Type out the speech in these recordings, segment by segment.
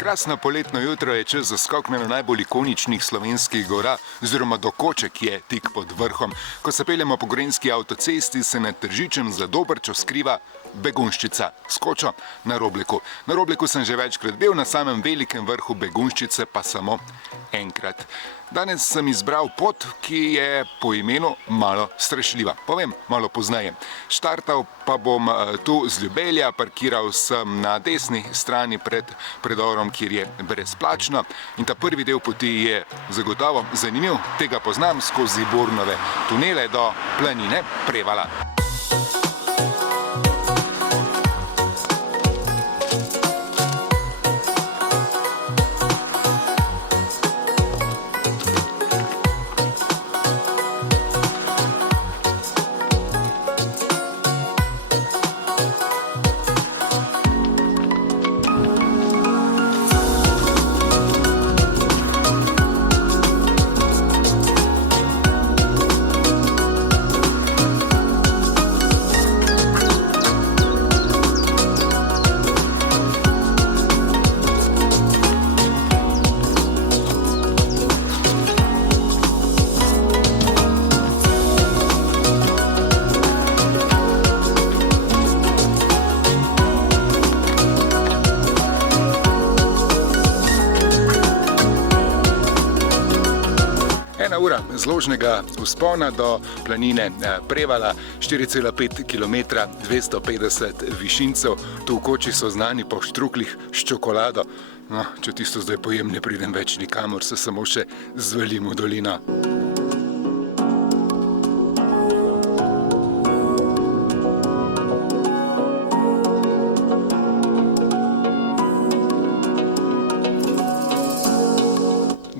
Krasno poletno jutro je čas za skok na najbolj ikoničnih slovenskih gora, oziroma do koče, ki je tik pod vrhom. Ko se peljemo po gorenjski avtocesti, se nad Tržičem za Dobrčo skriva Begunjščica s kočo na Robleku. Na Robleku sem že večkrat bil, na samem velikem vrhu Begunjščice pa samo enkrat. Danes sem izbral pot, ki je po imenu malo strašljiva. Povem malo pozneje. Štartal pa bom tu z Ljubelja, parkiral sem na desni strani pred predorom, kjer je brezplačno. In ta prvi del poti je zagotovo zanimiv. Tega poznam skozi Burnove tunele do planine Prevala. Ura zložnega vzpona do planine Prevala, 4,5 km, 250 višincev. Tu v koči so znani po štruklih s čokolado. No, če tisto zdaj pojem, ne pridem več nikamor, se samo še zvalim v dolino.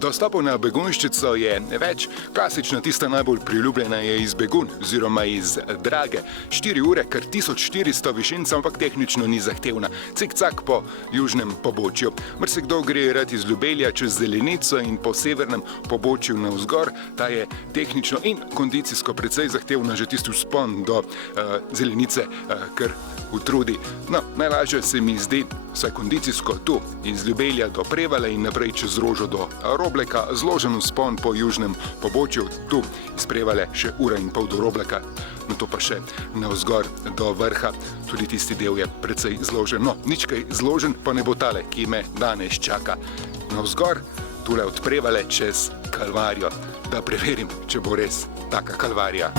Dostopov na Begunjščico je več. Klasična, tista najbolj priljubljena je iz Begunj oziroma iz Drage. 4 ure, kar 1400 višincev, ampak tehnično ni zahtevna. Cik-cak po južnem pobočju. Marsikdo gre rad iz Ljubelja čez Zelenico in po severnem pobočju navzgor. Ta je tehnično in kondicijsko precej zahtevna, že tisti vzpon do Zelenice kar utrudi. No, najlažje se mi zdi, vsaj kondicijsko, tu iz Ljubelja do Prevale in naprej čez Rožo do Robleka, zložen vzpon po južnem pobočju, tu iz Prevale še ura in pol do Robleka, no to pa še navzgor do vrha, tudi tisti del je precej zložen. No, nič kaj zložen pa ne bo tale, ki me danes čaka. Navzgor, tule od Prevale čez Kalvarijo, da preverim, če bo res taka kalvarija.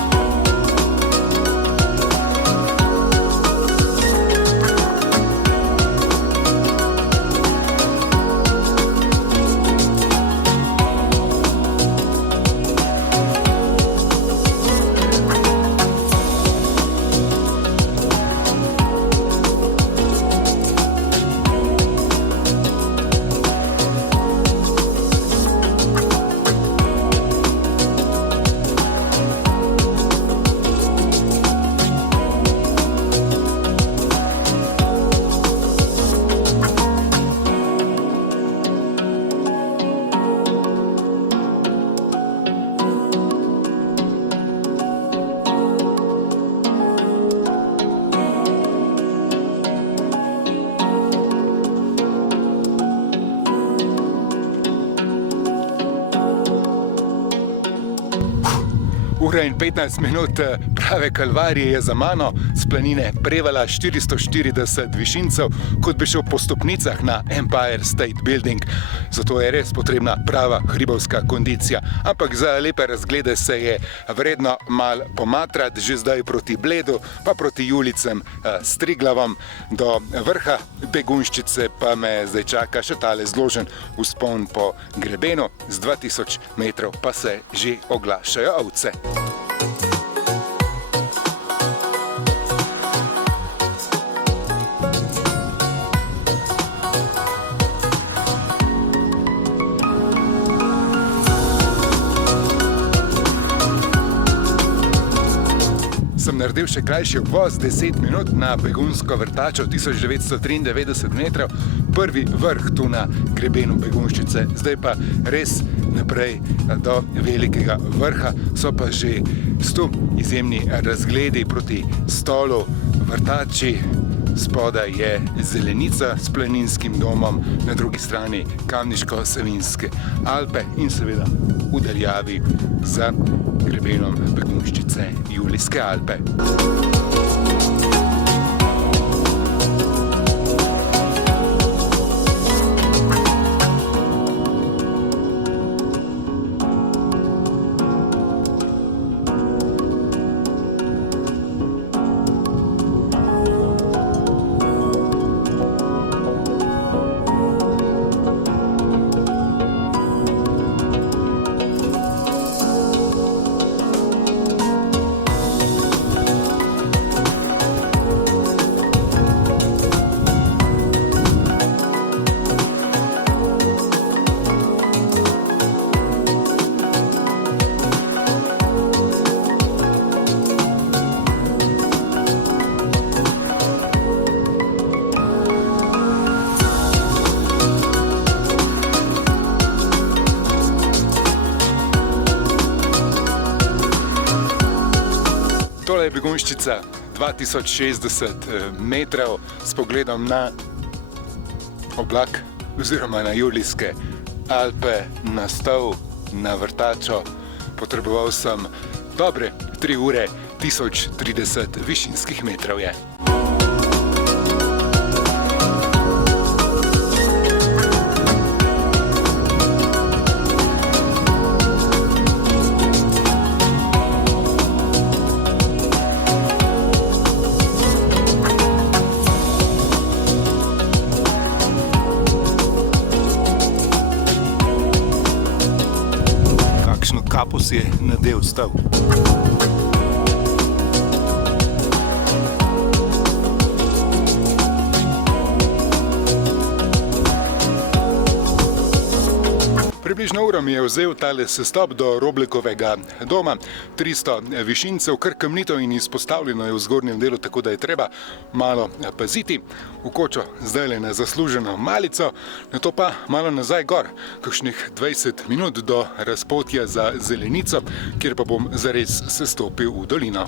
Ura in 15 minut prave kalvarije je za mano, z planine Prevala 440 višincev, kot bi šel po stopnicah na Empire State Building. Zato je res potrebna prava hribovska kondicija. Ampak za lepe razglede se je vredno mal pomatrati, že zdaj proti Bledu, pa proti Julicem s Triglavom. Do vrha Begunjščice pa me zdaj čaka še tale zložen vzpon po grebenu, z 2000 metrov pa se že oglašajo ovce. Sem naredil še krajši obvoz, 10 minut na Begunjsko vrtačo, 1993 metrov, prvi vrh tu na grebenu Begunjščice. Zdaj pa res naprej do velikega vrha, so pa že tu izjemni razgledi proti Stolu, vrtači, spodaj je Zelenica s planinskim domom, na drugi strani Kamniško-Savinjske Alpe in seveda v daljavi za grebenom Begunjščice Julijske Alpe. Tole je Begunjščica, 2060 metrov s pogledom na oblak oziroma na Julijske Alpe, na Stol, na Vrtačo. Potreboval sem dobre 3 ure, 1030 višinskih metrov je. Kapo si je nadel Stol. Približno uro mi je vzel tale sestop do Roblekovega doma. 300 višincev, kar kamnito in izpostavljeno je v zgornjem delu, tako da je treba malo paziti. V kočo zdajle na zasluženo malico, nato pa malo nazaj gor, kakšnih 20 minut do razpotja za Zelenico, kjer pa bom zares sestopil v dolino.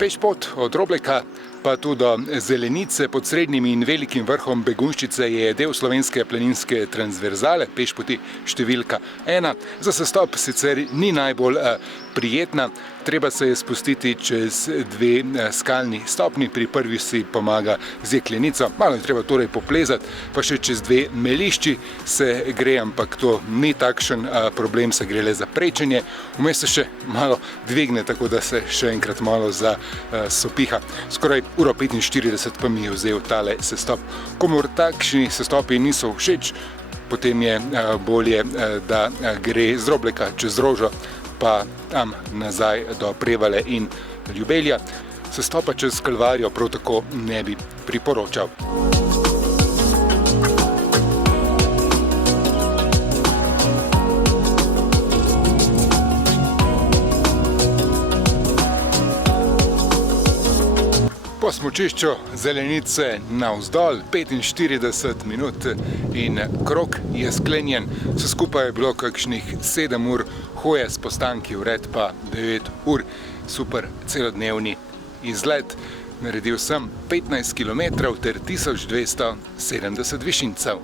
Pešpot od Robleka pa tudi do Zelenice pod srednjim in velikim vrhom Begunjščice je del slovenske planinske transverzale, pešpoti številka 1. Za sestop sicer ni najbolj prijetna, treba se je spustiti čez 2 skalni stopni, pri prvi si pomaga z jeklenico, malo je treba torej poplezati, pa še čez 2 melišči se gre, ampak to ni takšen problem, se gre le za prečenje, vmes se še malo dvigne, tako da se še enkrat malo sopiha. Skoraj uro 45 pa mi je vzel tale sestop. Komur takšni sestopi niso všeč, potem je bolje, da gre z Robleka čez Rožo, pa tam nazaj do Prevale in Ljubelja. Sestopa čez Kalvarijo prav tako ne bi priporočal. Po po smučišču Zelenice navzdol 45 minut in krog je sklenjen. Vse skupaj je bilo kakšnih 7 ur hoje s postanki vred pa 9 ur. Super celodnevni izlet. Naredil sem 15 km ter 1270 višincev.